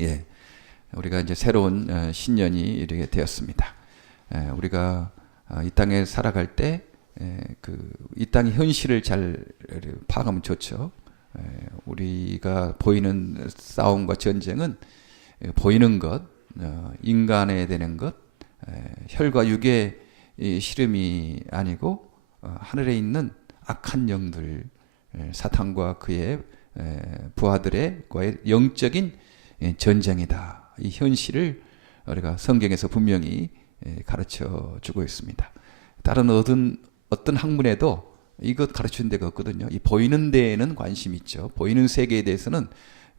예, 우리가 이제 새로운 신년이 이르게 되었습니다. 우리가 이 땅에 살아갈 때 이 땅의 현실을 잘 파악하면 좋죠. 우리가 보이는 싸움과 전쟁은 보이는 것, 인간에 되는 것, 혈과 육의 씨름이 아니고 하늘에 있는 악한 영들, 사탄과 그의 부하들과의 영적인 전쟁이다. 이 현실을 우리가 성경에서 분명히 가르쳐 주고 있습니다. 다른 어떤 학문에도 이것 가르치는 데가 없거든요. 이 보이는 데에는 관심이 있죠. 보이는 세계에 대해서는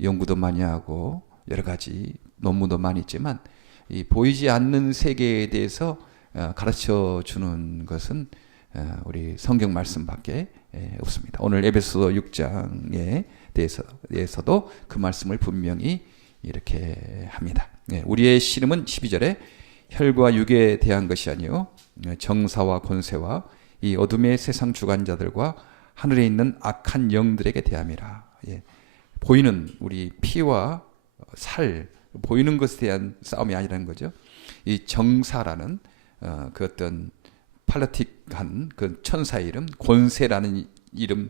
연구도 많이 하고 여러 가지 논문도 많이 있지만 이 보이지 않는 세계에 대해서 가르쳐 주는 것은 우리 성경 말씀밖에 없습니다. 오늘 에베소 6장에 대해서도 그 말씀을 분명히 이렇게 합니다. 우리의 씨름은 12절에 혈과 육에 대한 것이 아니요 정사와 권세와 이 어둠의 세상 주관자들과 하늘에 있는 악한 영들에게 대함이라. 보이는 우리 피와 살, 보이는 것에 대한 싸움이 아니라는 거죠. 이 정사라는 그 어떤 팔라틱한 그 천사의 이름, 권세라는 이름,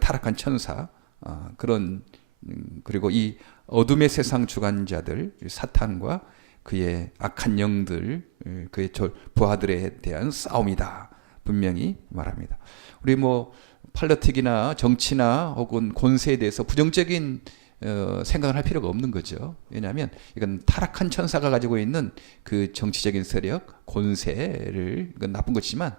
타락한 천사, 그런 그리고 이 어둠의 세상 주관자들, 사탄과 그의 악한 영들, 그의 부하들에 대한 싸움이다. 분명히 말합니다. 우리 뭐 팔러틱이나 정치나 혹은 권세에 대해서 부정적인 생각을 할 필요가 없는 거죠. 왜냐하면 이건 타락한 천사가 가지고 있는 그 정치적인 세력, 권세를 이건 나쁜 것이지만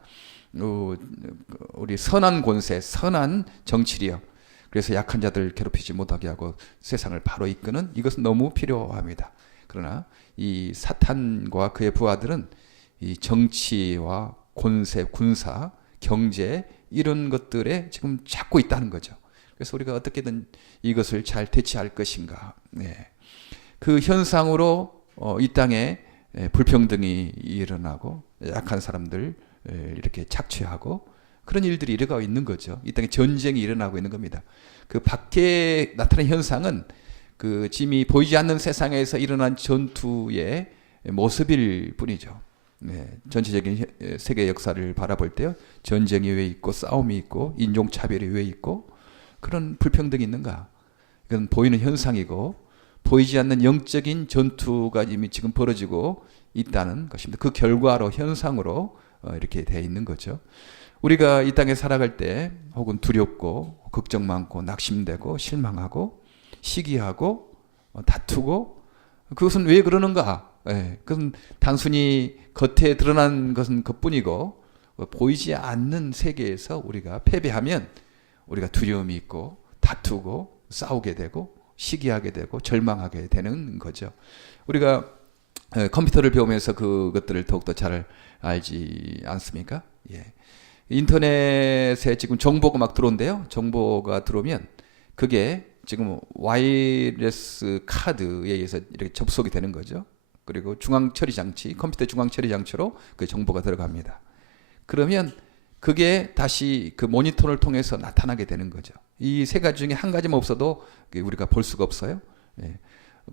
우리 선한 권세, 선한 정치력, 그래서 약한 자들 괴롭히지 못하게 하고 세상을 바로 이끄는 이것은 너무 필요합니다. 그러나 이 사탄과 그의 부하들은 이 정치와 권세, 군사, 경제 이런 것들에 지금 잡고 있다는 거죠. 그래서 우리가 어떻게든 이것을 잘 대처할 것인가. 그 현상으로 이 땅에 불평등이 일어나고 약한 사람들 이렇게 착취하고 그런 일들이 일어나고 있는 거죠. 이 땅에 전쟁이 일어나고 있는 겁니다. 그 밖에 나타난 현상은 그 지금 보이지 않는 세상에서 일어난 전투의 모습일 뿐이죠. 전체적인 세계 역사를 바라볼 때요, 전쟁이 왜 있고 싸움이 있고 인종차별이 왜 있고 그런 불평등이 있는가? 이건 보이는 현상이고 보이지 않는 영적인 전투가 이미 지금 벌어지고 있다는 것입니다. 그 결과로 현상으로 이렇게 돼 있는 거죠. 우리가 이 땅에 살아갈 때 혹은 두렵고 걱정 많고 낙심되고 실망하고 시기하고 다투고 그것은 왜 그러는가? 그것은 단순히 겉에 드러난 것은 그뿐이고 보이지 않는 세계에서 우리가 패배하면 우리가 두려움이 있고 다투고 싸우게 되고 시기하게 되고 절망하게 되는 거죠. 우리가 컴퓨터를 배우면서 그것들을 더욱더 잘 알지 않습니까? 인터넷에 지금 정보가 막 들어온대요. 정보가 들어오면 그게 지금 와이어리스 카드에 의해서 이렇게 접속이 되는 거죠. 그리고 중앙 처리 장치, 컴퓨터 중앙 처리 장치로 그 정보가 들어갑니다. 그러면 그게 다시 그 모니터를 통해서 나타나게 되는 거죠. 이 세 가지 중에 한 가지만 없어도 우리가 볼 수가 없어요.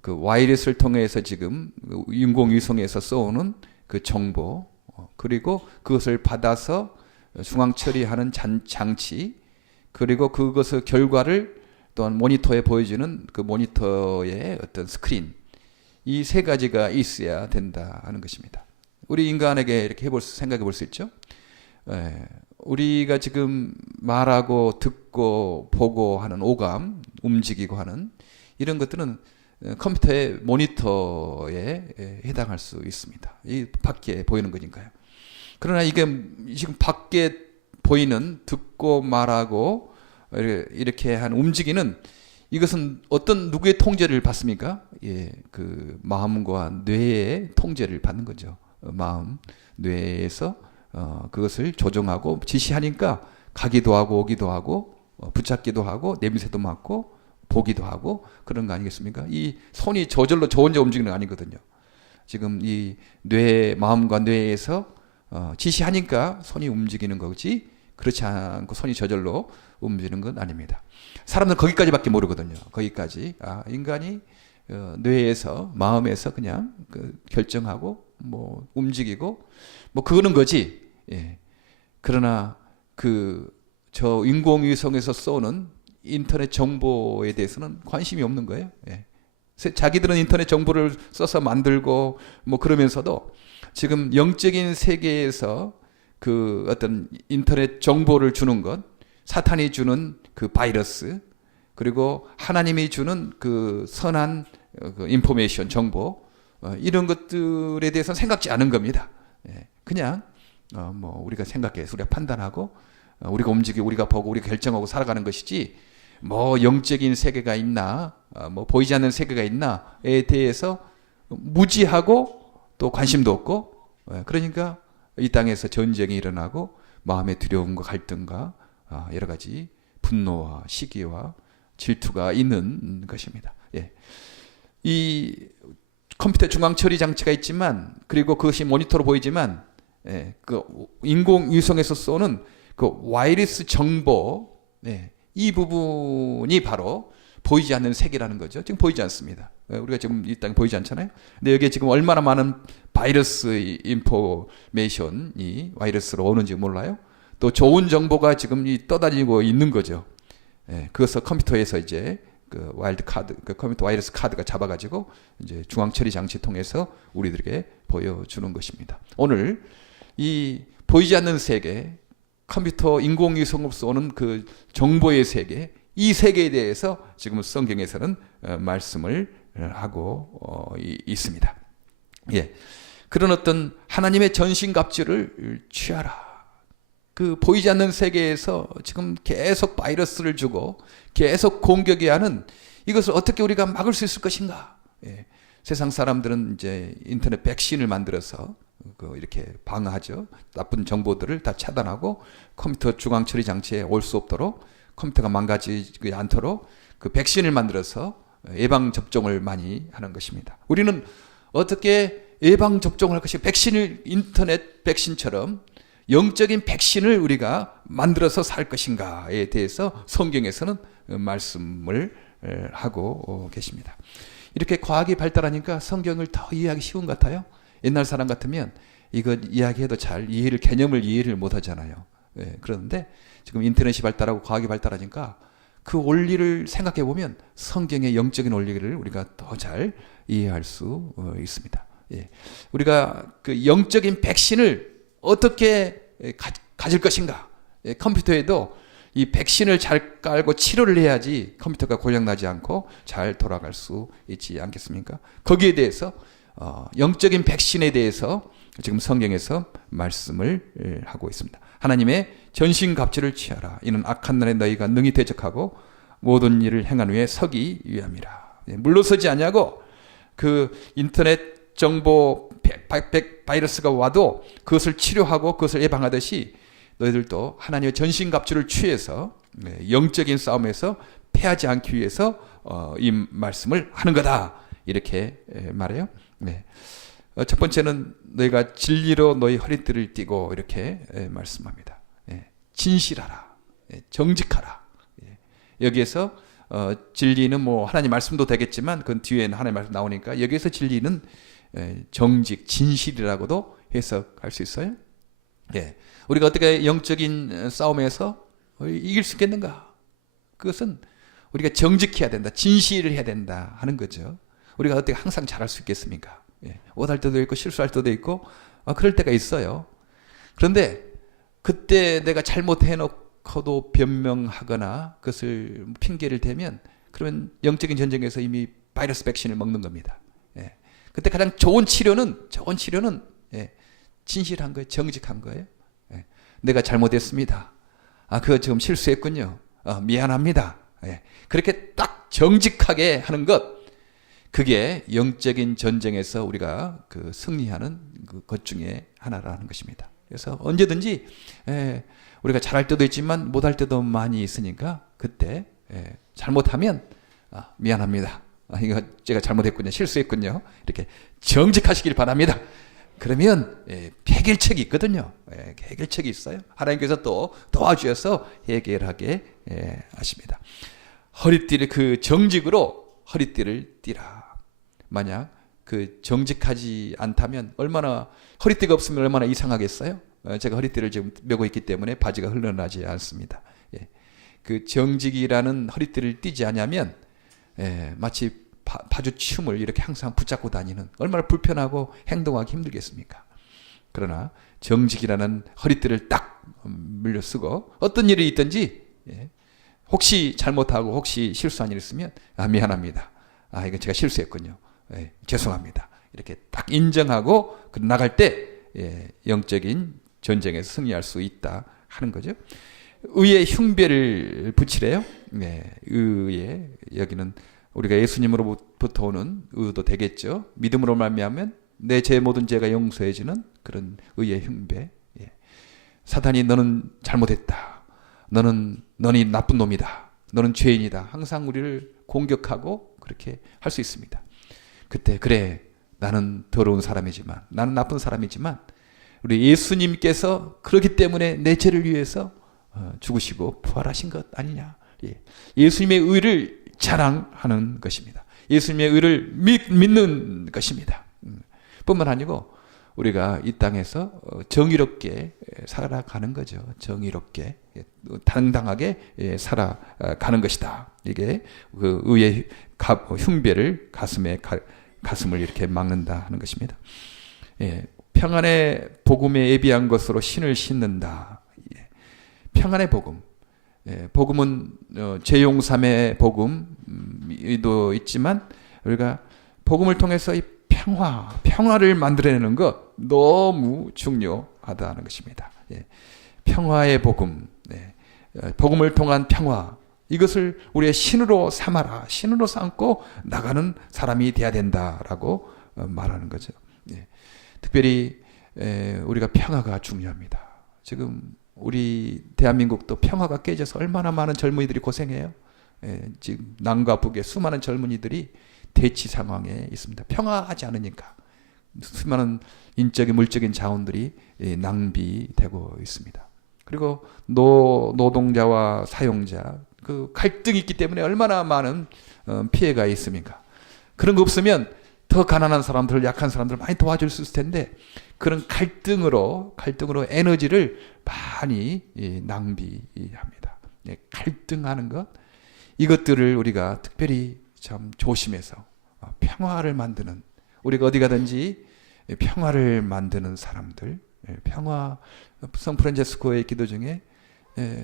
그 와이어리스를 통해서 지금 인공위성에서 쏘는 그 정보, 그리고 그것을 받아서 중앙 처리하는 장치, 그리고 그것의 결과를 또한 모니터에 보여주는 그 모니터의 어떤 스크린, 이 세 가지가 있어야 된다 하는 것입니다. 우리 인간에게 이렇게 생각해 볼 수 있죠. 우리가 지금 말하고 듣고 보고 하는 오감, 움직이고 하는 이런 것들은 컴퓨터의 모니터에 해당할 수 있습니다. 이 밖에 보이는 거니까요. 그러나 이게 지금 밖에 보이는 듣고 말하고 이렇게 한 움직이는 이것은 어떤 누구의 통제를 받습니까? 그 마음과 뇌의 통제를 받는 거죠. 마음, 뇌에서 그것을 조정하고 지시하니까 가기도 하고 오기도 하고 붙잡기도 하고 냄새도 맡고 보기도 하고 그런 거 아니겠습니까? 이 손이 저절로 저 혼자 움직이는 거 아니거든요. 지금 이 마음과 뇌에서 지시하니까 손이 움직이는 거지 그렇지 않고 손이 저절로 움직이는 건 아닙니다. 사람들은 거기까지밖에 모르거든요. 거기까지. 인간이 뇌에서 마음에서 그냥 결정하고 뭐 움직이고 뭐 그거는 거지. 예. 그러나 저 인공위성에서 쏘는 인터넷 정보에 대해서는 관심이 없는 거예요. 예. 자기들은 인터넷 정보를 써서 만들고 뭐 그러면서도 지금 영적인 세계에서 어떤 인터넷 정보를 주는 것, 사탄이 주는 바이러스, 그리고 하나님이 주는 선한 인포메이션 정보, 이런 것들에 대해서는 생각지 않은 겁니다. 예. 그냥 뭐 우리가 생각해서 우리가 판단하고 우리가 움직이고 우리가 보고 우리가 결정하고 살아가는 것이지, 뭐 영적인 세계가 있나 뭐 보이지 않는 세계가 있나에 대해서 무지하고 또 관심도 없고, 그러니까 이 땅에서 전쟁이 일어나고 마음의 두려움과 갈등과 여러 가지 분노와 시기와 질투가 있는 것입니다. 예. 이 컴퓨터 중앙 처리 장치가 있지만, 그리고 그것이 모니터로 보이지만, 인공위성에서 쏘는 와이러스 정보, 이 부분이 바로 보이지 않는 세계라는 거죠. 지금 보이지 않습니다. 우리가 지금 이 땅에 보이지 않잖아요. 근데 여기에 지금 얼마나 많은 바이러스 인포메이션이 와이러스로 오는지 몰라요. 또 좋은 정보가 지금 떠다니고 있는 거죠. 그것을 컴퓨터에서 이제 와일드 카드, 컴퓨터 와이러스 카드가 잡아가지고 이제 중앙 처리 장치 통해서 우리들에게 보여주는 것입니다. 오늘 이 보이지 않는 세계, 컴퓨터 인공위성으로서 오는 정보의 세계, 이 세계에 대해서 지금 성경에서는 말씀을 하고 있습니다. 예. 그런 어떤 하나님의 전신갑주를 취하라. 보이지 않는 세계에서 지금 계속 바이러스를 주고 계속 공격이 하는 이것을 어떻게 우리가 막을 수 있을 것인가? 예. 세상 사람들은 이제 인터넷 백신을 만들어서 이렇게 방어하죠. 나쁜 정보들을 다 차단하고 컴퓨터 중앙 처리 장치에 올 수 없도록, 컴퓨터가 망가지지 않도록 백신을 만들어서 예방 접종을 많이 하는 것입니다. 우리는 어떻게 예방 접종을 할 것이, 백신을 인터넷 백신처럼 영적인 백신을 우리가 만들어서 살 것인가에 대해서 성경에서는 말씀을 하고 계십니다. 이렇게 과학이 발달하니까 성경을 더 이해하기 쉬운 것 같아요. 옛날 사람 같으면 이거 이야기해도 잘 개념을 이해를 못 하잖아요. 그런데 지금 인터넷이 발달하고 과학이 발달하니까 그 원리를 생각해 보면 성경의 영적인 원리를 우리가 더 잘 이해할 수 있습니다. 우리가 영적인 백신을 어떻게 가질 것인가? 컴퓨터에도 이 백신을 잘 깔고 치료를 해야지 컴퓨터가 고장나지 않고 잘 돌아갈 수 있지 않겠습니까? 거기에 대해서 영적인 백신에 대해서 지금 성경에서 말씀을 하고 있습니다. 하나님의 전신갑주를 취하라. 이는 악한 날에 너희가 능히 대적하고 모든 일을 행한 후에 서기 위함이라. 물러서지 아니하고 인터넷 정보 바이러스가 와도 그것을 치료하고 그것을 예방하듯이 너희들도 하나님의 전신갑주를 취해서 영적인 싸움에서 패하지 않기 위해서 이 말씀을 하는 거다. 이렇게 말해요. 첫 번째는 너희가 진리로 너희 허리띠를 띠고 이렇게 말씀합니다. 진실하라. 정직하라. 여기에서 진리는 뭐 하나님 말씀도 되겠지만 그 뒤에는 하나님 말씀 나오니까 여기에서 진리는 정직, 진실이라고도 해석할 수 있어요. 우리가 어떻게 영적인 싸움에서 이길 수 있겠는가? 그것은 우리가 정직해야 된다, 진실을 해야 된다 하는 거죠. 우리가 어떻게 항상 잘할 수 있겠습니까? 오달 때도 있고 실수할 때도 있고 그럴 때가 있어요. 그런데 그때 내가 잘못해놓고도 변명하거나 그것을 핑계를 대면 그러면 영적인 전쟁에서 이미 바이러스 백신을 먹는 겁니다. 그때 가장 좋은 치료는 진실한 거예요. 정직한 거예요. 내가 잘못했습니다. 그거 지금 실수했군요. 미안합니다. 그렇게 딱 정직하게 하는 것, 그게 영적인 전쟁에서 우리가 승리하는 것 중에 하나라는 것입니다. 그래서 언제든지 우리가 잘할 때도 있지만 못할 때도 많이 있으니까 그때 잘못하면 미안합니다. 이거 제가 잘못했군요. 실수했군요. 이렇게 정직하시길 바랍니다. 그러면 해결책이 있거든요. 해결책이 있어요. 하나님께서 또 도와주셔서 해결하게 하십니다. 허리띠를 정직으로 허리띠를 띠라. 만약 그 정직하지 않다면 얼마나, 허리띠가 없으면 얼마나 이상하겠어요? 제가 허리띠를 지금 메고 있기 때문에 바지가 흘러나지 않습니다. 예. 그 정직이라는 허리띠를 띠지 않으면 마치 파주춤을 이렇게 항상 붙잡고 다니는, 얼마나 불편하고 행동하기 힘들겠습니까? 그러나 정직이라는 허리띠를 딱 물려 쓰고 어떤 일이 있든지 혹시 잘못하고 혹시 실수한 일이 있으면 미안합니다. 이건 제가 실수했군요. 죄송합니다. 이렇게 딱 인정하고 나갈 때 영적인 전쟁에서 승리할 수 있다 하는 거죠. 의의 흉배를 붙이래요. 의의, 여기는 우리가 예수님으로부터 오는 의도 되겠죠. 믿음으로 말미암으면 내 죄 모든 죄가 용서해지는 그런 의의 흉배. 사탄이 너는 잘못했다, 너는 나쁜 놈이다, 너는 죄인이다, 항상 우리를 공격하고 그렇게 할 수 있습니다. 그때 그래, 나는 더러운 사람이지만, 나는 나쁜 사람이지만 우리 예수님께서 그렇기 때문에 내 죄를 위해서 죽으시고 부활하신 것 아니냐. 예수님의 의를 자랑하는 것입니다. 예수님의 의를 믿는 것입니다. 뿐만 아니고 우리가 이 땅에서 정의롭게 살아가는 거죠. 정의롭게 당당하게 살아가는 것이다. 이게 그 의의 흉배를 가슴을 이렇게 막는다 하는 것입니다. 평안의 복음에 예비한 것으로 신을 신는다. 평안의 복음. 복음은 죄용삼의 복음도 있지만 우리가 복음을 통해서 이 평화를 만들어내는 것 너무 중요하다는 것입니다. 평화의 복음, 복음을 통한 평화, 이것을 우리의 신으로 삼아라. 신으로 삼고 나가는 사람이 돼야 된다라고 말하는 거죠. 특별히 우리가 평화가 중요합니다. 지금 우리 대한민국도 평화가 깨져서 얼마나 많은 젊은이들이 고생해요. 지금 남과 북의 수많은 젊은이들이 대치 상황에 있습니다. 평화하지 않으니까 수많은 인적인 물적인 자원들이 낭비되고 있습니다. 그리고 노동자와 사용자, 그 갈등이 있기 때문에 얼마나 많은 피해가 있습니까? 그런 거 없으면 더 가난한 사람들, 약한 사람들 많이 도와줄 수 있을 텐데 그런 갈등으로 에너지를 많이 낭비합니다. 갈등하는 것, 이것들을 우리가 특별히 참 조심해서 평화를 만드는, 우리가 어디 가든지 평화를 만드는 사람들, 평화, 성 프란체스코의 기도 중에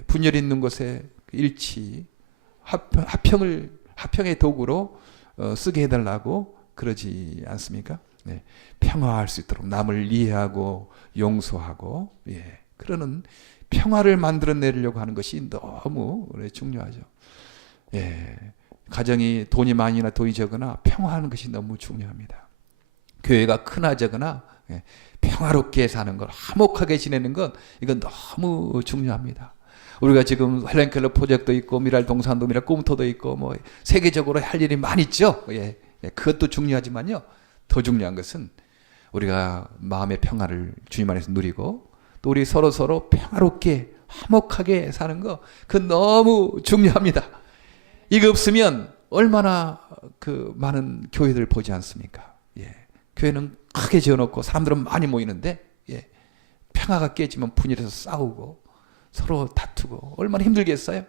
분열이 있는 곳에 일치, 화평의 도구로 쓰게 해달라고 그러지 않습니까? 평화할 수 있도록 남을 이해하고 용서하고, 그러는 평화를 만들어내려고 하는 것이 너무 중요하죠. 가정이 돈이 많이나 돈이 적으나 평화하는 것이 너무 중요합니다. 교회가 크나 적으나 평화롭게 사는 것, 화목하게 지내는 것, 이건 너무 중요합니다. 우리가 지금 헬렌켈러 프로젝트도 있고 미랄 동산도 미랄 꿈토도 있고 뭐 세계적으로 할 일이 많이 있죠. 그것도 중요하지만요, 더 중요한 것은 우리가 마음의 평화를 주님 안에서 누리고 또 우리 서로 평화롭게 화목하게 사는 거, 그건 너무 중요합니다. 이거 없으면 얼마나 그 많은 교회들 보지 않습니까? 교회는 크게 지어놓고 사람들은 많이 모이는데 평화가 깨지면 분열해서 싸우고 서로 다투고 얼마나 힘들겠어요?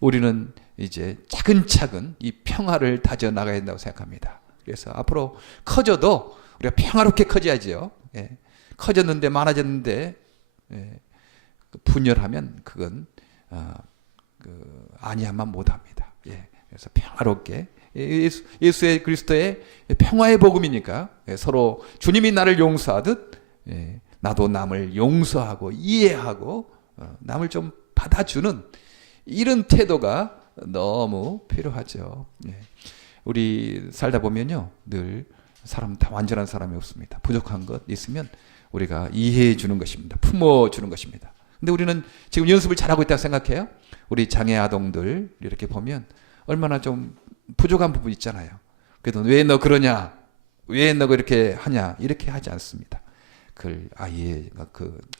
우리는 이제 차근차근 이 평화를 다져 나가야 된다고 생각합니다. 그래서 앞으로 커져도 우리가 평화롭게 커져야지요. 커졌는데 많아졌는데 분열하면 그건 아니야만 못합니다. 그래서 평화롭게 예수의 그리스도의 평화의 복음이니까 서로 주님이 나를 용서하듯 나도 남을 용서하고 이해하고 남을 좀 받아주는 이런 태도가 너무 필요하죠. 우리 살다 보면요, 늘 사람 다 완전한 사람이 없습니다. 부족한 것 있으면 우리가 이해해 주는 것입니다. 품어 주는 것입니다. 근데 우리는 지금 연습을 잘하고 있다고 생각해요. 우리 장애 아동들 이렇게 보면 얼마나 좀 부족한 부분 있잖아요. 그래도 왜 너 그러냐, 왜 너 그렇게 하냐, 이렇게 하지 않습니다. 그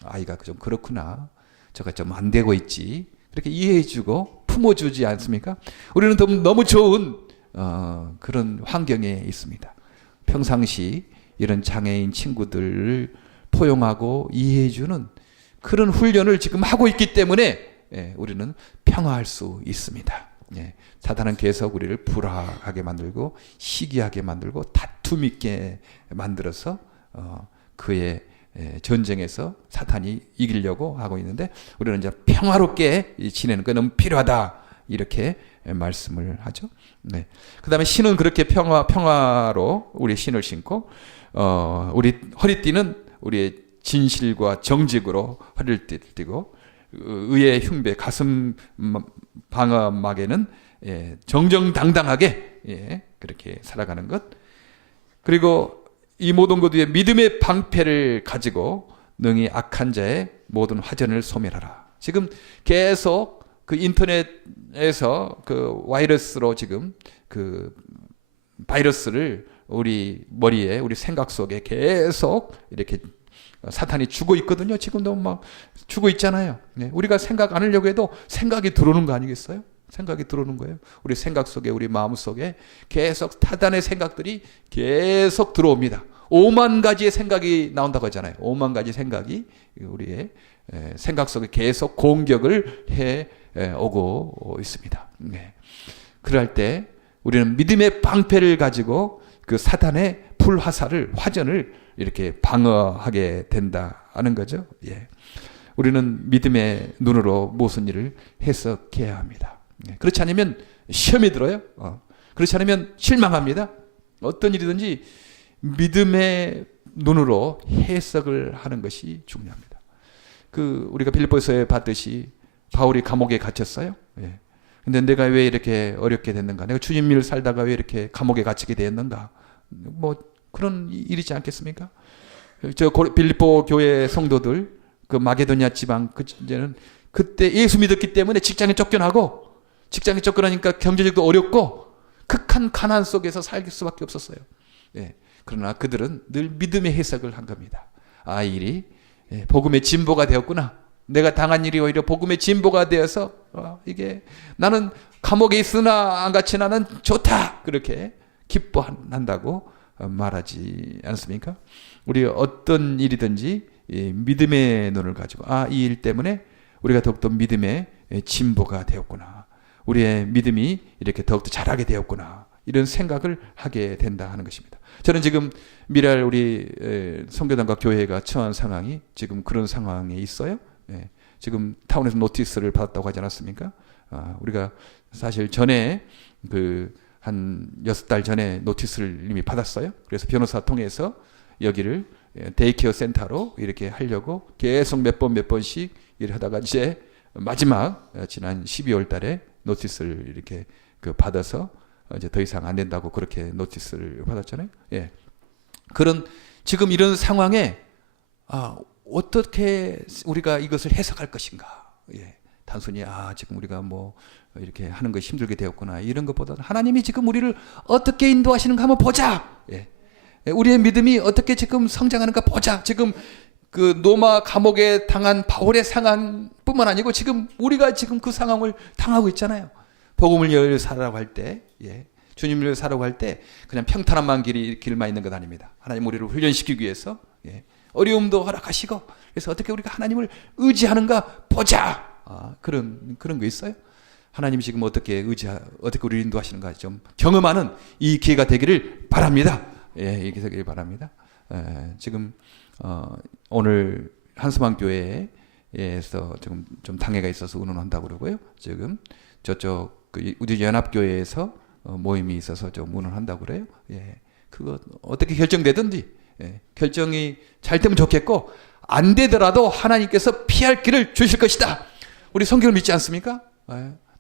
아이가 좀 그렇구나, 저가 좀 안 되고 있지, 그렇게 이해해주고 품어주지 않습니까? 우리는 너무 좋은 그런 환경에 있습니다. 평상시 이런 장애인 친구들을 포용하고 이해해주는 그런 훈련을 지금 하고 있기 때문에 우리는 평화할 수 있습니다. 사탄은 계속 우리를 불화하게 만들고 시기하게 만들고 다툼 있게 만들어서 그의 전쟁에서 사탄이 이기려고 하고 있는데, 우리는 이제 평화롭게 지내는 게 너무 필요하다, 이렇게 말씀을 하죠. 그 다음에 신은 그렇게 평화로 우리 신을 신고, 우리 허리띠는 우리의 진실과 정직으로 허리를 띠고, 의의 흉배 가슴 방어막에는 정정당당하게 그렇게 살아가는 것. 그리고 이 모든 것 위에 믿음의 방패를 가지고 능히 악한 자의 모든 화전을 소멸하라. 지금 계속 그 인터넷에서 그 바이러스로 지금 그 바이러스를 우리 머리에, 우리 생각 속에 계속 이렇게 사탄이 주고 있거든요. 지금도 막 주고 있잖아요. 우리가 생각 안 하려고 해도 생각이 들어오는 거 아니겠어요? 생각이 들어오는 거예요. 우리 생각 속에, 우리 마음 속에 계속 사탄의 생각들이 계속 들어옵니다. 5만 가지의 생각이 나온다고 하잖아요. 5만 가지 생각이 우리의 생각 속에 계속 공격을 해 오고 있습니다. 그럴 때 우리는 믿음의 방패를 가지고 그 사탄의 불화살을, 화전을 이렇게 방어하게 된다는 거죠. 우리는 믿음의 눈으로 무슨 일을 해석해야 합니다. 그렇지 않으면 시험이 들어요. 그렇지 않으면 실망합니다. 어떤 일이든지 믿음의 눈으로 해석을 하는 것이 중요합니다. 우리가 빌립보서에 봤듯이 바울이 감옥에 gat혔어요. 근데 내가 왜 이렇게 어렵게 됐는가? 내가 주님 일 살다가 왜 이렇게 감옥에 갇히게 되었는가? 뭐 그런 일이지 않겠습니까? 저 빌립보 교회 성도들, 그 마게도냐 지방 이제는 그때 예수 믿었기 때문에 직장에 쫓겨나고, 직장에 쫓겨나니까 경제적으로 어렵고 극한 가난 속에서 살 수밖에 없었어요. 그러나 그들은 늘 믿음의 해석을 한 겁니다. 이 일이 복음의 진보가 되었구나. 내가 당한 일이 오히려 복음의 진보가 되어서 이게 나는 감옥에 있으나 안 갇힌 나는 좋다, 그렇게 기뻐한다고 말하지 않습니까? 우리 어떤 일이든지 믿음의 눈을 가지고 이 일 때문에 우리가 더욱더 믿음의 진보가 되었구나, 우리의 믿음이 이렇게 더욱더 자라게 되었구나, 이런 생각을 하게 된다 하는 것입니다. 저는 지금 미랄 우리 선교단과 교회가 처한 상황이 지금 그런 상황에 있어요. 지금 타운에서 노티스를 받았다고 하지 않았습니까? 우리가 사실 전에 한 6달 전에 노티스를 이미 받았어요. 그래서 변호사 통해서 여기를 데이케어 센터로 이렇게 하려고 계속 몇 번씩 일을 하다가 이제 마지막 지난 12월 달에 노티스를 이렇게 받아서 이제 더 이상 안 된다고 그렇게 노티스를 받았잖아요. 지금 이런 상황에 어떻게 우리가 이것을 해석할 것인가? 단순히 지금 우리가 뭐 이렇게 하는 것이 힘들게 되었구나, 이런 것보다는 하나님이 지금 우리를 어떻게 인도하시는가 한번 보자. 우리의 믿음이 어떻게 지금 성장하는가 보자. 지금 그 로마 감옥에 당한 바울의 상황뿐만 아니고 지금 우리가 지금 그 상황을 당하고 있잖아요. 복음을 열려 살아가고 할 때, 주님을 살아가고 할 때 그냥 평탄한 길만 있는 것 아닙니다. 하나님 우리를 훈련시키기 위해서 어려움도 허락하시고, 그래서 어떻게 우리가 하나님을 의지하는가 보자. 그런 거 있어요. 하나님이 지금 어떻게 우리를 인도하시는가 좀 경험하는 이 기회가 되기를 바랍니다. 이 기회가 되기를 바랍니다. 지금 오늘 한스만 교회에서 좀 당회가 있어서 의논한다고 그러고요. 지금 저쪽 우리 연합교회에서 모임이 있어서 좀 의논한다고 그래요. 그거 어떻게 결정되든지 결정이 잘 되면 좋겠고, 안 되더라도 하나님께서 피할 길을 주실 것이다. 우리 성경을 믿지 않습니까?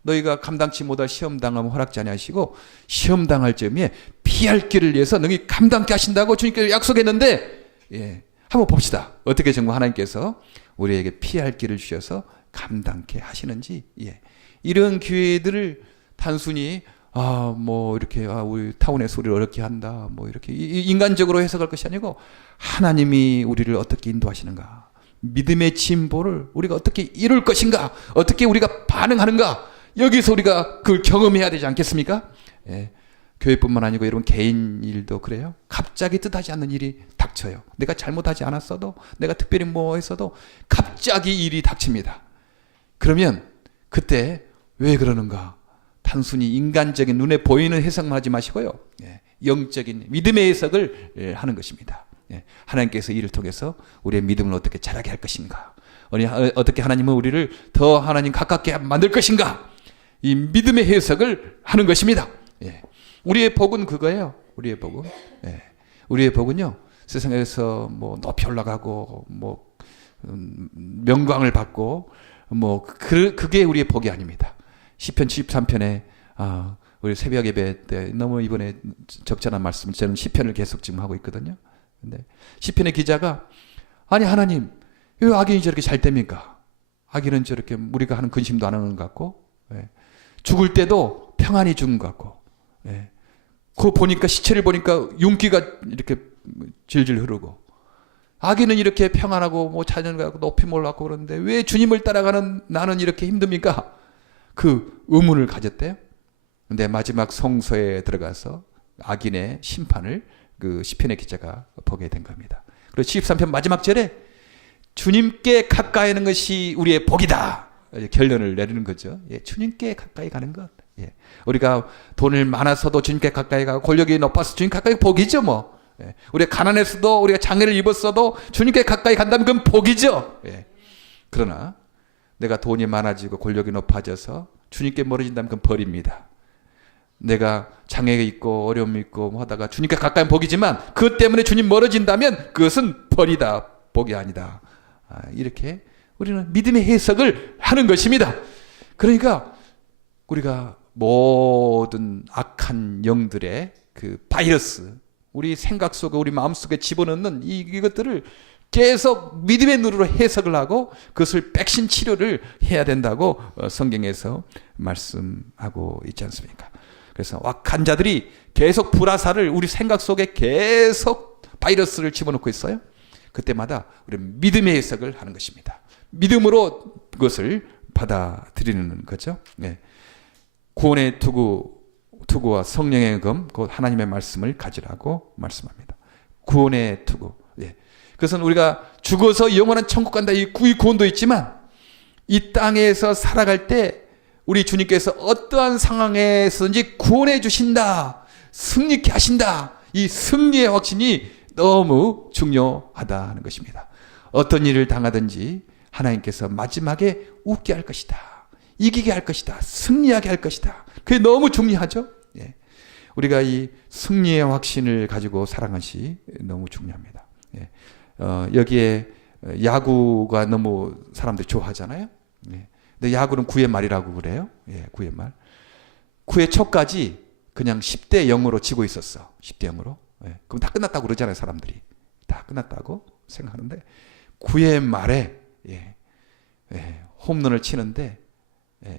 너희가 감당치 못할 시험 당하면 허락지 아니하시고 시험 당할 점에 피할 길을 위해서 너희 감당케 하신다고 주님께서 약속했는데, 한번 봅시다. 어떻게 정말 하나님께서 우리에게 피할 길을 주셔서 감당케 하시는지. 이런 기회들을 단순히 뭐 이렇게 우리 타운에서 우리를 어렵게 한다, 뭐 이렇게 인간적으로 해석할 것이 아니고, 하나님이 우리를 어떻게 인도하시는가, 믿음의 진보를 우리가 어떻게 이룰 것인가, 어떻게 우리가 반응하는가, 여기서 우리가 그걸 경험해야 되지 않겠습니까? 교회뿐만 아니고 여러분 개인 일도 그래요. 갑자기 뜻하지 않는 일이 닥쳐요. 내가 잘못하지 않았어도, 내가 특별히 뭐 했어도 갑자기 일이 닥칩니다. 그러면 그때 왜 그러는가? 단순히 인간적인 눈에 보이는 해석만 하지 마시고요. 영적인 믿음의 해석을 하는 것입니다. 하나님께서 이를 통해서 우리의 믿음을 어떻게 자라게 할 것인가? 어떻게 하나님은 우리를 더 하나님 가깝게 만들 것인가? 이 믿음의 해석을 하는 것입니다. 우리의 복은 그거예요. 우리의 복은. 우리의 복은요, 세상에서 뭐 높이 올라가고, 뭐, 명광을 받고, 뭐, 그게 우리의 복이 아닙니다. 시편 73편에, 우리 새벽 예배 때 너무 이번에 적절한 말씀, 저는 시편을 계속 지금 하고 있거든요. 근데 시편의 기자가, 아니, 하나님, 왜 악인이 저렇게 잘 됩니까? 악인은 저렇게 우리가 하는 근심도 안 하는 것 같고, 죽을 때도 평안히 죽은 것 같고, 그거 보니까, 시체를 보니까 윤기가 이렇게 질질 흐르고, 악인은 이렇게 평안하고 뭐 자녀를 갖고 높이 올라가고 그러는데 왜 주님을 따라가는 나는 이렇게 힘듭니까? 그 의문을 가졌대요. 근데 마지막 성소에 들어가서 악인의 심판을 그 시편의 기자가 보게 된 겁니다. 그리고 73편 마지막 절에 주님께 가까이 하는 것이 우리의 복이다, 결론을 내리는 거죠. 주님께 가까이 가는 것. 우리가 돈을 많아서도 주님께 가까이 가고, 권력이 높아서 주님 가까이 복이죠, 뭐. 우리가 가난했어도, 우리가 장애를 입었어도 주님께 가까이 간다면 그건 복이죠. 그러나 내가 돈이 많아지고 권력이 높아져서 주님께 멀어진다면 그건 벌입니다. 내가 장애가 있고 어려움이 있고 뭐 하다가 주님께 가까이 하면 복이지만, 그것 때문에 주님 멀어진다면 그것은 벌이다, 복이 아니다. 이렇게 우리는 믿음의 해석을 하는 것입니다. 그러니까 우리가 모든 악한 영들의 그 바이러스, 우리 생각 속에, 우리 마음 속에 집어넣는 이것들을 계속 믿음의 눈으로 해석을 하고 그것을 백신 치료를 해야 된다고 성경에서 말씀하고 있지 않습니까? 그래서 악한 자들이 계속 불화살을 우리 생각 속에 계속 바이러스를 집어넣고 있어요. 그때마다 우리는 믿음의 해석을 하는 것입니다. 믿음으로 그것을 받아들이는 거죠. 구원의 투구와 성령의 검, 곧 하나님의 말씀을 가지라고 말씀합니다. 구원의 투구. 그것은 우리가 죽어서 영원한 천국 간다, 이 구원도 있지만, 이 땅에서 살아갈 때 우리 주님께서 어떠한 상황에서든지 구원해 주신다, 승리케 하신다, 이 승리의 확신이 너무 중요하다는 것입니다. 어떤 일을 당하든지 하나님께서 마지막에 웃게 할 것이다, 이기게 할 것이다, 승리하게 할 것이다. 그게 너무 중요하죠. 우리가 이 승리의 확신을 가지고 살아가는 것이 너무 중요합니다. 여기에 야구가 너무 사람들이 좋아하잖아요. 근데 야구는 9회 말이라고 그래요. 9회 말. 9회 초까지 그냥 10대 0으로 지고 있었어. 10대 0으로. 그럼 다 끝났다고 그러잖아요, 사람들이. 다 끝났다고 생각하는데 9회 말에 홈런을 치는데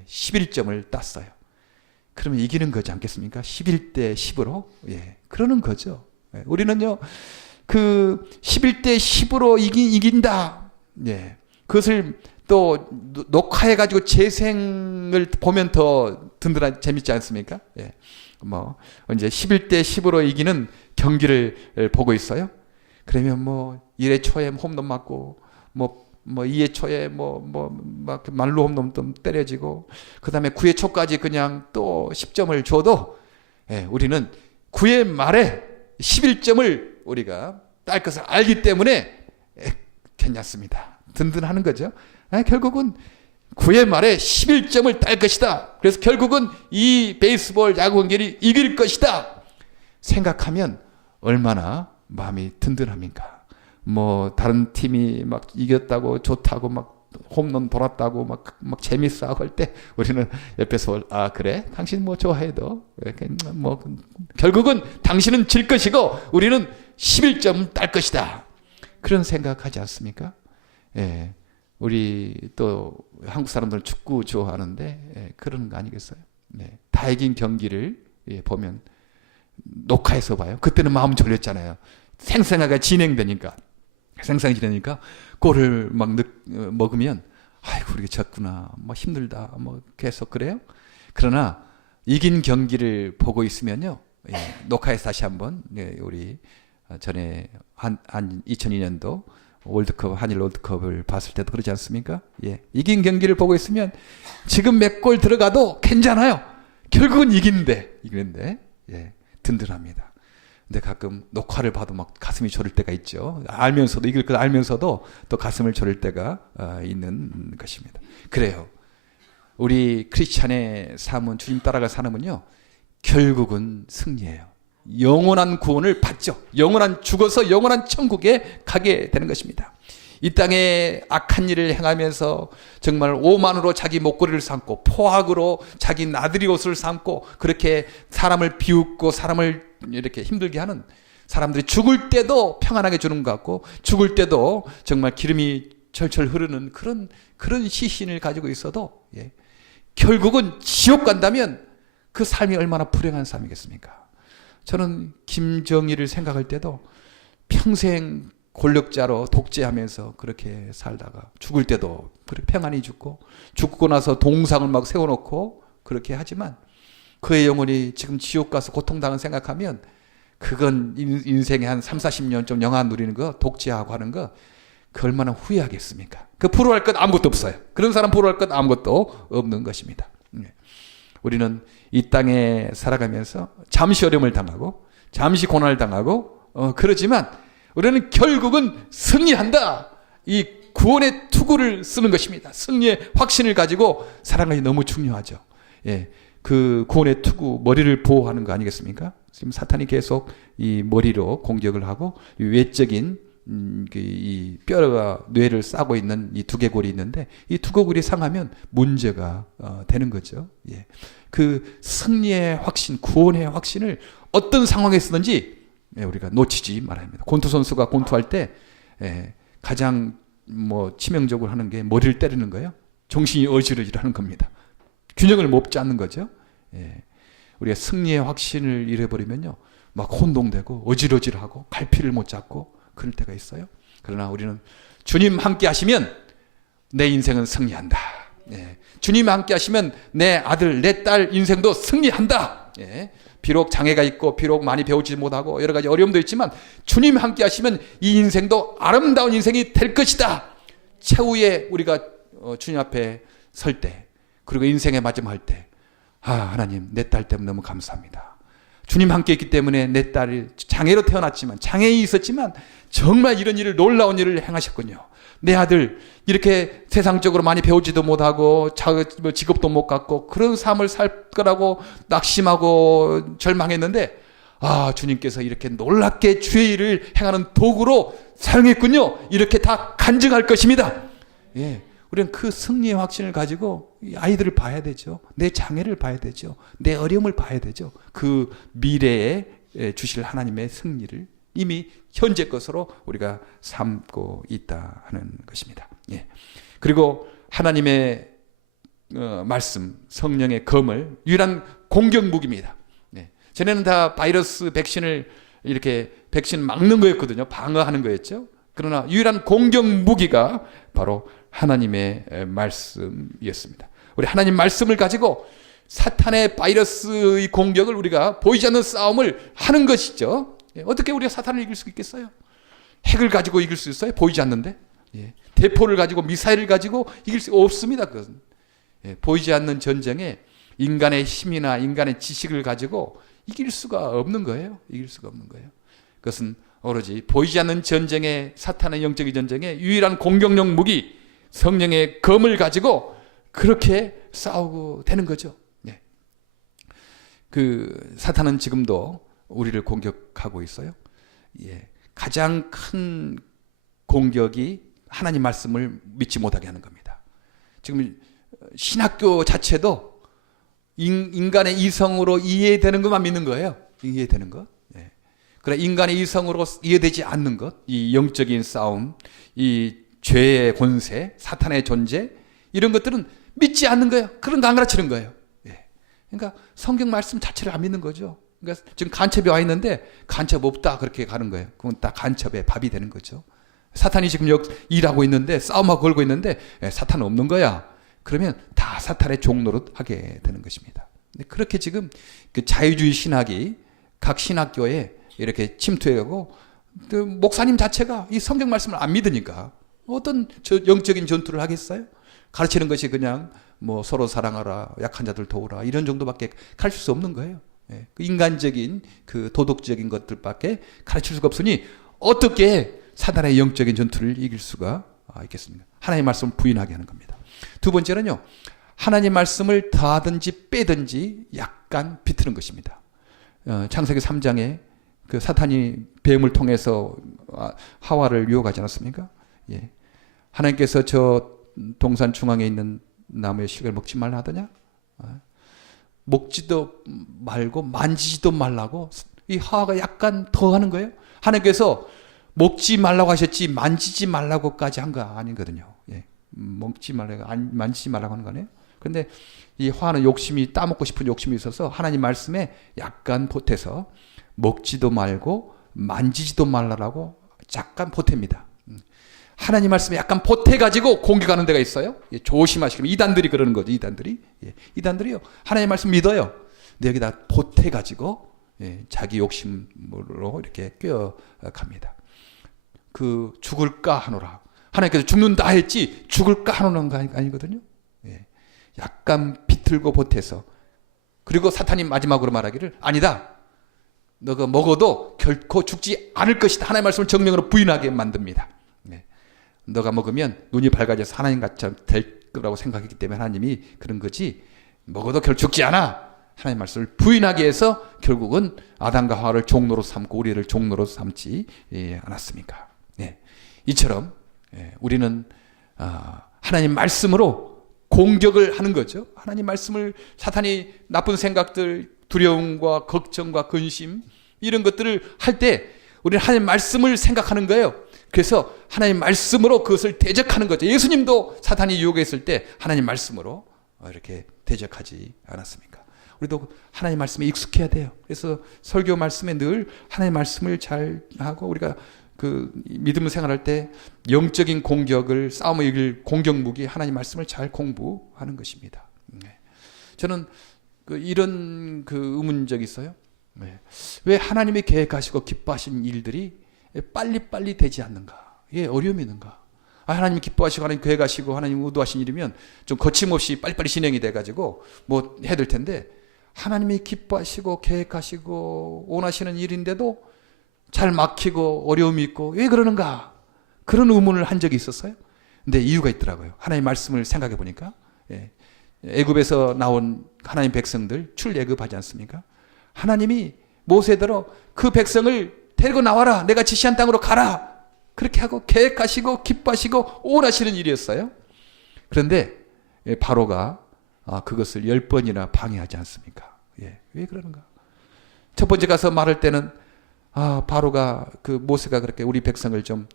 11점을 땄어요. 그러면 이기는 거지 않겠습니까? 11대 10으로. 그러는 거죠. 우리는요, 그 11대 10으로 이긴다. 그것을 또 녹화해가지고 재생을 보면 더 든든한, 재밌지 않습니까? 뭐, 이제 11대 10으로 이기는 경기를 보고 있어요. 그러면 뭐, 1회 초에 홈런 맞고, 뭐 2회 초에 막 말로 홈런 좀 때려지고, 그 다음에 9회 초까지 그냥 또 10점을 줘도, 우리는 9회 말에 11점을 우리가 딸 것을 알기 때문에 괜찮습니다. 든든하는 거죠. 결국은 9회 말에 11점을 딸 것이다. 그래서 결국은 이 베이스볼 야구 경기를 이길 것이다 생각하면 얼마나 마음이 든든합니까? 뭐 다른 팀이 막 이겼다고 좋다고 막 홈런 돌았다고 막 재밌어 하고 할 때 우리는 옆에서 그래? 당신 뭐 좋아해도 뭐 결국은 당신은 질 것이고 우리는 11점 딸 것이다. 그런 생각하지 않습니까? 우리 또 한국 사람들은 축구 좋아하는데 그런 거 아니겠어요? 다 이긴 경기를 보면 녹화해서 봐요. 그때는 마음 졸렸잖아요. 생생하게 진행되니까 골을 막 먹으면 아이고 우리가 졌구나, 뭐 힘들다, 뭐 계속 그래요. 그러나 이긴 경기를 보고 있으면요, 녹화해서 다시 한번 우리 전에 한 2002년도 월드컵 한일 월드컵을 봤을 때도 그러지 않습니까? 이긴 경기를 보고 있으면 지금 몇 골 들어가도 괜찮아요. 결국은 이기는데 든든합니다. 근데 가끔 녹화를 봐도 막 가슴이 졸을 때가 있죠. 알면서도 이길 걸 알면서도 또 가슴을 졸을 때가 있는 것입니다. 그래요. 우리 크리스찬의 삶은, 주님 따라갈 삶은요, 결국은 승리예요. 영원한 구원을 받죠. 영원한, 죽어서 영원한 천국에 가게 되는 것입니다. 이 땅에 악한 일을 행하면서 정말 오만으로 자기 목걸이를 삼고 포악으로 자기 나들이 옷을 삼고 그렇게 사람을 비웃고 사람을 이렇게 힘들게 하는 사람들이 죽을 때도 평안하게 주는 것 같고 죽을 때도 정말 기름이 철철 흐르는 그런 시신을 가지고 있어도 결국은 지옥 간다면 그 삶이 얼마나 불행한 삶이겠습니까? 저는 김정일을 생각할 때도 평생 권력자로 독재하면서 그렇게 살다가 죽을 때도 평안히 죽고 나서 동상을 막 세워놓고 그렇게 하지만 그의 영혼이 지금 지옥 가서 고통당한 생각하면 그건 인생에 한 30-40년 좀 영화 누리는 거, 독재하고 하는 거, 그 얼마나 후회하겠습니까? 그 부러워할 것 아무것도 없어요. 그런 사람 부러워할 것 아무것도 없는 것입니다. 우리는 이 땅에 살아가면서 잠시 어려움을 당하고 잠시 고난을 당하고 그러지만 우리는 결국은 승리한다. 이 구원의 투구를 쓰는 것입니다. 승리의 확신을 가지고 살아가기 너무 중요하죠. 그 구원의 투구, 머리를 보호하는 거 아니겠습니까? 지금 사탄이 계속 이 머리로 공격을 하고 이 외적인 이 뼈가 뇌를 싸고 있는 이 두개골이 있는데 이 두개골이 상하면 문제가 되는 거죠. 그 승리의 확신, 구원의 확신을 어떤 상황에 쓰든지 우리가 놓치지 말아야 합니다. 권투 선수가 권투할 때 가장 치명적으로 하는 게 머리를 때리는 거예요. 정신이 어지러지하는 겁니다. 균형을 못 잡는 거죠. 우리가 승리의 확신을 잃어버리면요, 막 혼동되고 어지러지하고 갈피를 못 잡고 그럴 때가 있어요. 그러나 우리는 주님 함께 하시면 내 인생은 승리한다. 주님 함께 하시면 내 아들, 내 딸 인생도 승리한다. 비록 장애가 있고 비록 많이 배우지 못하고 여러 가지 어려움도 있지만 주님 함께 하시면 이 인생도 아름다운 인생이 될 것이다. 최후에 우리가 주님 앞에 설 때, 그리고 인생의 마지막 할 때, 하나님, 내 딸 때문에 너무 감사합니다. 주님 함께 있기 때문에 내 딸이 장애로 태어났지만, 장애에 있었지만 정말 이런 일을, 놀라운 일을 행하셨군요. 내 아들 이렇게 세상적으로 많이 배우지도 못하고 직업도 못 갖고 그런 삶을 살 거라고 낙심하고 절망했는데, 주님께서 이렇게 놀랍게 주의 일을 행하는 도구로 사용했군요. 이렇게 다 간증할 것입니다. 우리는 그 승리의 확신을 가지고 아이들을 봐야 되죠. 내 장애를 봐야 되죠. 내 어려움을 봐야 되죠. 그 미래에 주실 하나님의 승리를 이미 현재 것으로 우리가 삼고 있다 하는 것입니다. 그리고 하나님의 말씀, 성령의 검을 유일한 공격 무기입니다. 전에는 다 바이러스 백신을 이렇게 백신 막는 거였거든요. 방어하는 거였죠. 그러나 유일한 공격 무기가 바로 하나님의 말씀이었습니다. 우리 하나님 말씀을 가지고 사탄의 바이러스의 공격을 우리가 보이지 않는 싸움을 하는 것이죠. 어떻게 우리가 사탄을 이길 수 있겠어요? 핵을 가지고 이길 수 있어요? 보이지 않는데. 대포를 가지고, 미사일을 가지고 이길 수 없습니다. 그것은. 보이지 않는 전쟁에 인간의 힘이나 인간의 지식을 가지고 이길 수가 없는 거예요. 이길 수가 없는 거예요. 그것은 오로지 보이지 않는 전쟁에, 사탄의 영적인 전쟁에 유일한 공격용 무기, 성령의 검을 가지고 그렇게 싸우고 되는 거죠. 그 사탄은 지금도 우리를 공격하고 있어요. 가장 큰 공격이 하나님 말씀을 믿지 못하게 하는 겁니다. 지금 신학교 자체도 인간의 이성으로 이해되는 것만 믿는 거예요. 이해되는 것. 그래, 인간의 이성으로 이해되지 않는 것, 이 영적인 싸움, 이 죄의 권세, 사탄의 존재, 이런 것들은 믿지 않는 거예요. 그런 거 안 가르치는 거예요. 그러니까 성경 말씀 자체를 안 믿는 거죠. 그러니까 지금 간첩이 와 있는데 간첩 없다 그렇게 가는 거예요. 그건 딱 간첩의 밥이 되는 거죠. 사탄이 지금 여기 일하고 있는데, 싸움하고 걸고 있는데 사탄은 없는 거야. 그러면 다 사탄의 종노릇 하게 되는 것입니다. 그렇게 지금 그 자유주의 신학이 각 신학교에 이렇게 침투해가고 그 목사님 자체가 이 성경 말씀을 안 믿으니까 어떤 영적인 전투를 하겠어요? 가르치는 것이 그냥 뭐 서로 사랑하라, 약한 자들 도우라 이런 정도밖에 가르칠 수 없는 거예요. 예. 그 인간적인 그 도덕적인 것들밖에 가르칠 수가 없으니 어떻게 사단의 영적인 전투를 이길 수가 있겠습니까? 하나님의 말씀을 부인하게 하는 겁니다. 두 번째는요, 하나님 말씀을 더하든지 빼든지 약간 비트는 것입니다. 창세기 3장에 그 사탄이 뱀을 통해서 하와를 유혹하지 않았습니까? 예. 하나님께서 저 동산 중앙에 있는 나무의 실과를 먹지 말라 하더냐? 먹지도 말고 만지지도 말라고 이 하와가 약간 더 하는 거예요. 하나님께서 먹지 말라고 하셨지 만지지 말라고까지 한 거 아니거든요. 예. 먹지 말라고, 만지지 말라고 하는 거네요. 그런데 이 하와는 욕심이, 따먹고 싶은 욕심이 있어서 하나님 말씀에 약간 보태서 먹지도 말고 만지지도 말라라고 약간 보탭니다. 하나님 말씀에 약간 보태가지고 공격하는 데가 있어요. 예, 조심하시고. 이단들이 그러는 거죠. 이단들이. 예, 이단들이요. 하나님 말씀 믿어요. 근데 여기다 보태가지고 예, 자기 욕심으로 이렇게 꿰어갑니다. 그 죽을까 하노라. 하나님께서 죽는다 했지 죽을까 하노라는 거 아니거든요. 예, 약간 비틀고 보태서. 그리고 사탄이 마지막으로 말하기를 아니다. 너가 먹어도 결코 죽지 않을 것이다. 하나님의 말씀을 정명으로 부인하게 만듭니다. 네. 너가 먹으면 눈이 밝아져서 하나님같이 될 거라고 생각했기 때문에 하나님이 그런 거지 먹어도 결코 죽지 않아. 하나님의 말씀을 부인하게 해서 결국은 아담과 하와를 종로로 삼고 우리를 종로로 삼지 않았습니까? 네. 이처럼 우리는 하나님 말씀으로 공격을 하는 거죠. 하나님 말씀을 사탄이 나쁜 생각들, 두려움과 걱정과 근심 이런 것들을 할 때 우리는 하나님 말씀을 생각하는 거예요. 그래서 하나님 말씀으로 그것을 대적하는 거죠. 예수님도 사탄이 유혹했을 때 하나님 말씀으로 이렇게 대적하지 않았습니까? 우리도 하나님 말씀에 익숙해야 돼요. 그래서 설교 말씀에 늘 하나님 말씀을 잘 하고 우리가 그 믿음을 생활할 때 영적인 공격을 싸움을 이길 공격 무기 하나님 말씀을 잘 공부하는 것입니다. 저는 이런 의문적이 있어요. 왜 하나님이 계획하시고 기뻐하신 일들이 빨리빨리 되지 않는가? 이게 어려움이 있는가? 하나님이 기뻐하시고 하나님 계획하시고 하나님 의도하신 일이면 좀 거침없이 빨리빨리 진행이 돼가지고 뭐 해야 될 텐데 하나님이 기뻐하시고 계획하시고 원하시는 일인데도 잘 막히고 어려움이 있고 왜 그러는가? 그런 의문을 한 적이 있었어요. 근데 이유가 있더라고요. 하나님의 말씀을 생각해 보니까 애굽에서 나온 하나님 백성들 출애굽하지 않습니까? 하나님이 모세대로 그 백성을 데리고 나와라. 내가 지시한 땅으로 가라. 그렇게 하고 계획하시고 기뻐하시고 원하시는 일이었어요. 그런데 바로가 그것을 10번이나 방해하지 않습니까? 왜 그러는가? 첫 번째 가서 말할 때는 바로가 모세가 그렇게 우리 백성을 좀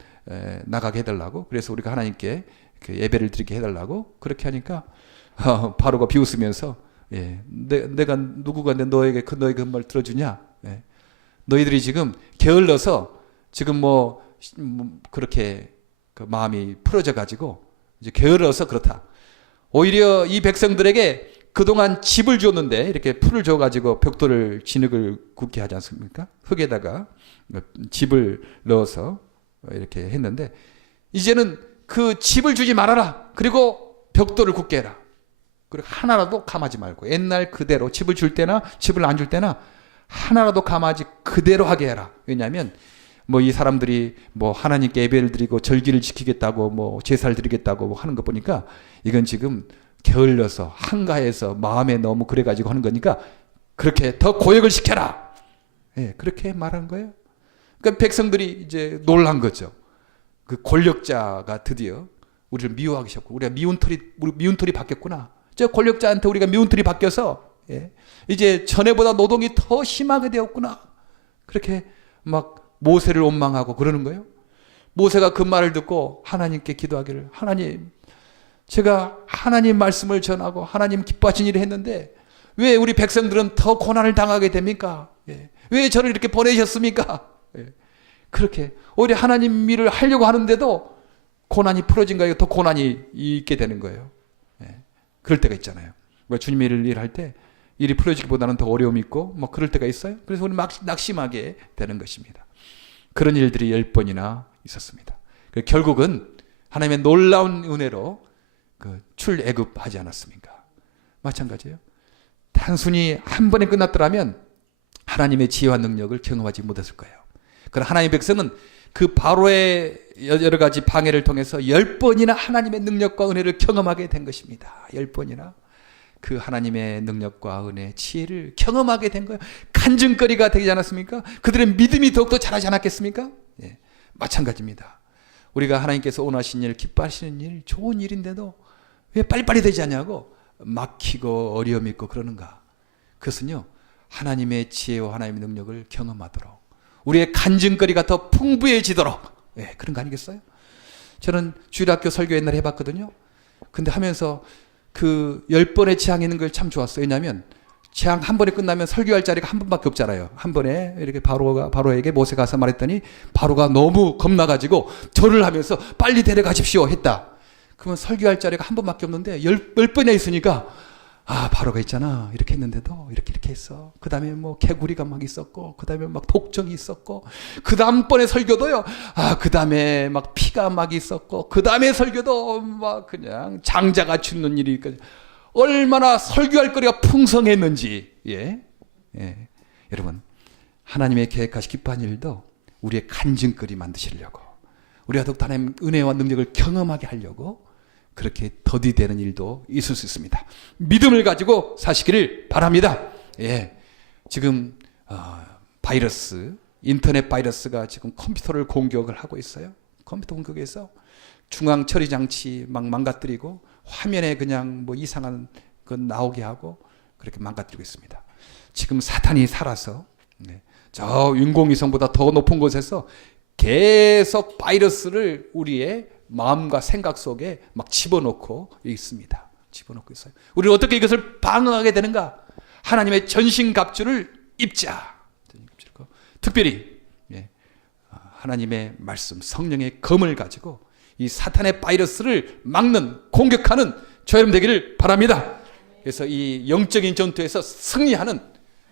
나가게 해달라고, 그래서 우리가 하나님께 예배를 드리게 해달라고 그렇게 하니까 바로가 비웃으면서 내가 누구가 너에게 너의 그 말 들어주냐? 너희들이 지금 게을러서 지금 뭐 그렇게 그 마음이 풀어져 가지고 이제 게을러서 그렇다. 오히려 이 백성들에게 그동안 집을 줬는데 이렇게 풀을 줘가지고 벽돌을 진흙을 굳게 하지 않습니까? 흙에다가 집을 넣어서 이렇게 했는데 이제는 그 집을 주지 말아라. 그리고 벽돌을 굳게 해라. 그리고 하나라도 감하지 말고 옛날 그대로 집을 줄 때나 집을 안 줄 때나 하나라도 감하지 그대로 하게 해라. 왜냐하면 뭐 이 사람들이 뭐 하나님께 예배를 드리고 절기를 지키겠다고 뭐 제사를 드리겠다고 뭐 하는 거 보니까 이건 지금 게을러서 한가해서 마음에 너무 그래가지고 하는 거니까 그렇게 더 고역을 시켜라. 그렇게 말한 거예요. 그러니까 백성들이 이제 놀란 거죠. 그 권력자가 드디어 우리를 미워하기 시작하고 우리가 미운털이 바뀌었구나. 저 권력자한테 우리가 미운털이 바뀌어서 이제 전에보다 노동이 더 심하게 되었구나. 그렇게 막 모세를 원망하고 그러는 거예요. 모세가 그 말을 듣고 하나님께 기도하기를, 하나님, 제가 하나님 말씀을 전하고 하나님 기뻐하신 일을 했는데 왜 우리 백성들은 더 고난을 당하게 됩니까? 왜 저를 이렇게 보내셨습니까? 그렇게 오히려 하나님 일을 하려고 하는데도 고난이 풀어진 거예요. 더 고난이 있게 되는 거예요. 그럴 때가 있잖아요. 주님의 일을 할 때 일이 풀어지기보다는 더 어려움이 있고 뭐 그럴 때가 있어요. 그래서 우리 막 낙심하게 되는 것입니다. 그런 일들이 10번이나 있었습니다. 결국은 하나님의 놀라운 은혜로 출애굽하지 않았습니까? 마찬가지예요. 단순히 한 번에 끝났더라면 하나님의 지혜와 능력을 경험하지 못했을 거예요. 그러나 하나님의 백성은 그 바로의 여러 가지 방해를 통해서 10번이나 하나님의 능력과 은혜를 경험하게 된 것입니다. 10번이나 그 하나님의 능력과 은혜, 지혜를 경험하게 된 거예요. 간증거리가 되지 않았습니까? 그들의 믿음이 더욱더 자라지 않았겠습니까? 예, 마찬가지입니다. 우리가 하나님께서 원하신 일, 기뻐하시는 일, 좋은 일인데도 왜 빨리빨리 되지 않냐고 막히고 어려움이 있고 그러는가? 그것은요, 하나님의 지혜와 하나님의 능력을 경험하도록, 우리의 간증거리가 더 풍부해지도록, 예, 그런 거 아니겠어요? 저는 주일학교 설교 옛날에 해봤거든요. 근데 하면서 그 10번의 재앙이 있는 걸 참 좋았어요. 왜냐하면 재앙 한 번에 끝나면 설교할 자리가 한 번밖에 없잖아요. 한 번에 이렇게 바로에게 모세 가서 말했더니 바로가 너무 겁나가지고 절을 하면서 빨리 데려가십시오 했다. 그러면 설교할 자리가 한 번밖에 없는데 10번에 있으니까 바로가 있잖아. 이렇게 했는데도 이렇게 했어. 그 다음에 뭐 개구리가 막 있었고, 그 다음에 막 독정이 있었고, 그 다음번에 설교도요. 그 다음에 막 피가 막 있었고, 그 다음에 설교도 막 그냥 장자가 죽는 일이 얼마나 설교할 거리가 풍성했는지. 예. 여러분, 하나님의 계획하시 기뻐한 일도 우리의 간증거리 만드시려고, 우리가 더욱 하나님의 은혜와 능력을 경험하게 하려고 그렇게 더디되는 일도 있을 수 있습니다. 믿음을 가지고 사시기를 바랍니다. 예, 지금 바이러스, 인터넷 바이러스가 지금 컴퓨터를 공격을 하고 있어요. 컴퓨터 공격에서 중앙 처리 장치 막 망가뜨리고 화면에 그냥 뭐 이상한 것 나오게 하고 그렇게 망가뜨리고 있습니다. 지금 사탄이 살아서 저 인공위성보다 더 높은 곳에서 계속 바이러스를 우리의 마음과 생각 속에 막 집어넣고 있습니다. 집어넣고 있어요. 우리는 어떻게 이것을 방어하게 되는가? 하나님의 전신갑주를 입자. 특별히 하나님의 말씀, 성령의 검을 가지고 이 사탄의 바이러스를 막는, 공격하는 저 여러분 되기를 바랍니다. 그래서 이 영적인 전투에서 승리하는,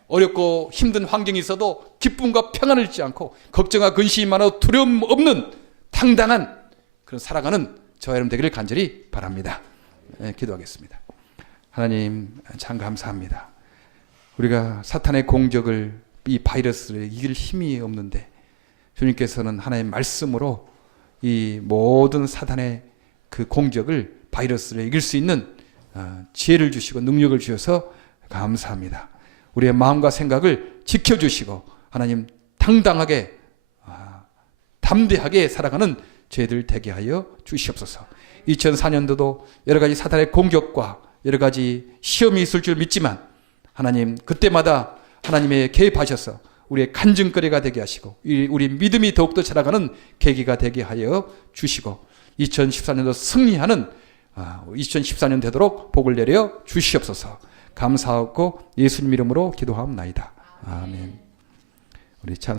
어렵고 힘든 환경이 있어도 기쁨과 평안을 잊지 않고 걱정과 근심이 많아도 두려움 없는 당당한 그런 살아가는 저와 여러분 되기를 간절히 바랍니다. 기도하겠습니다. 하나님 참 감사합니다. 우리가 사탄의 공격을, 이 바이러스를 이길 힘이 없는데 주님께서는 하나님의 말씀으로 이 모든 사탄의 그 공격을, 바이러스를 이길 수 있는 지혜를 주시고 능력을 주셔서 감사합니다. 우리의 마음과 생각을 지켜주시고 하나님 당당하게 담대하게 살아가는 저희들 되게 하여 주시옵소서. 2004년도도 여러 가지 사탄의 공격과 여러 가지 시험이 있을 줄 믿지만 하나님 그때마다 하나님의 개입하셔서 우리의 간증거리가 되게 하시고 우리 믿음이 더욱더 자라가는 계기가 되게 하여 주시고 2014년도 승리하는 2014년 되도록 복을 내려 주시옵소서. 감사하고 예수님 이름으로 기도하옵나이다. 아멘. 우리 찬송